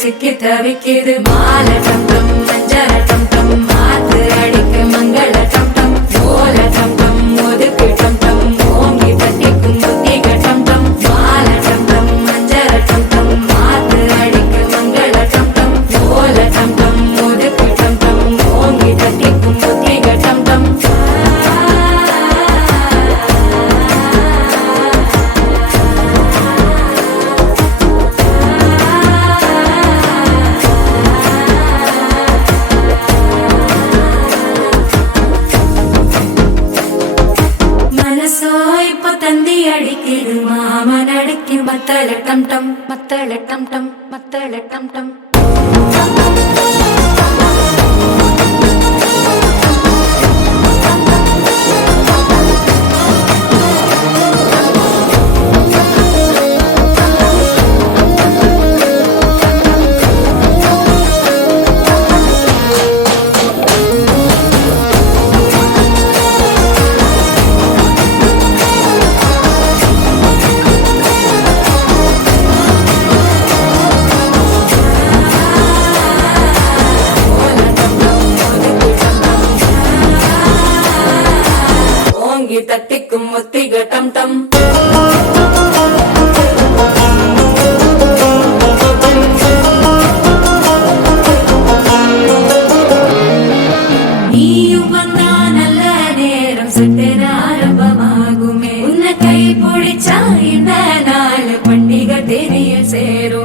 சிக்கி தவிக்குது மால டம் டம் மஞ்சள டம் டம் மாத்து அடிக்கு மங்கள டம் டம் ஓல டம் டம் ஒதுக்கு டம் டம் ஓங்கி தட்டிக்கும் புத்திக டம் டம் மால டம் டம் மஞ்சள டம் டம் மாத்து அடிக்கு மங்கள டம் டம் ஓல டம் டம் ஒதுக்கு டம் டம் ஓங்கி தட்டிக்கும் புத்திக டம் டம் தந்தி அடிக்குது மாமன் அடிக்கு மத்தள டம் டம் மத்தள டம் டம் மத்தள டம் டம் தட்டிக்கும் முத்திக டம் டம் நீயும் வந்தா நல்ல நேரம் சட்டென ஆரம்பமாகுமே உன்னை கை பிடிச்சா இந்த நாள் பண்டிகை தெரிய சேரும்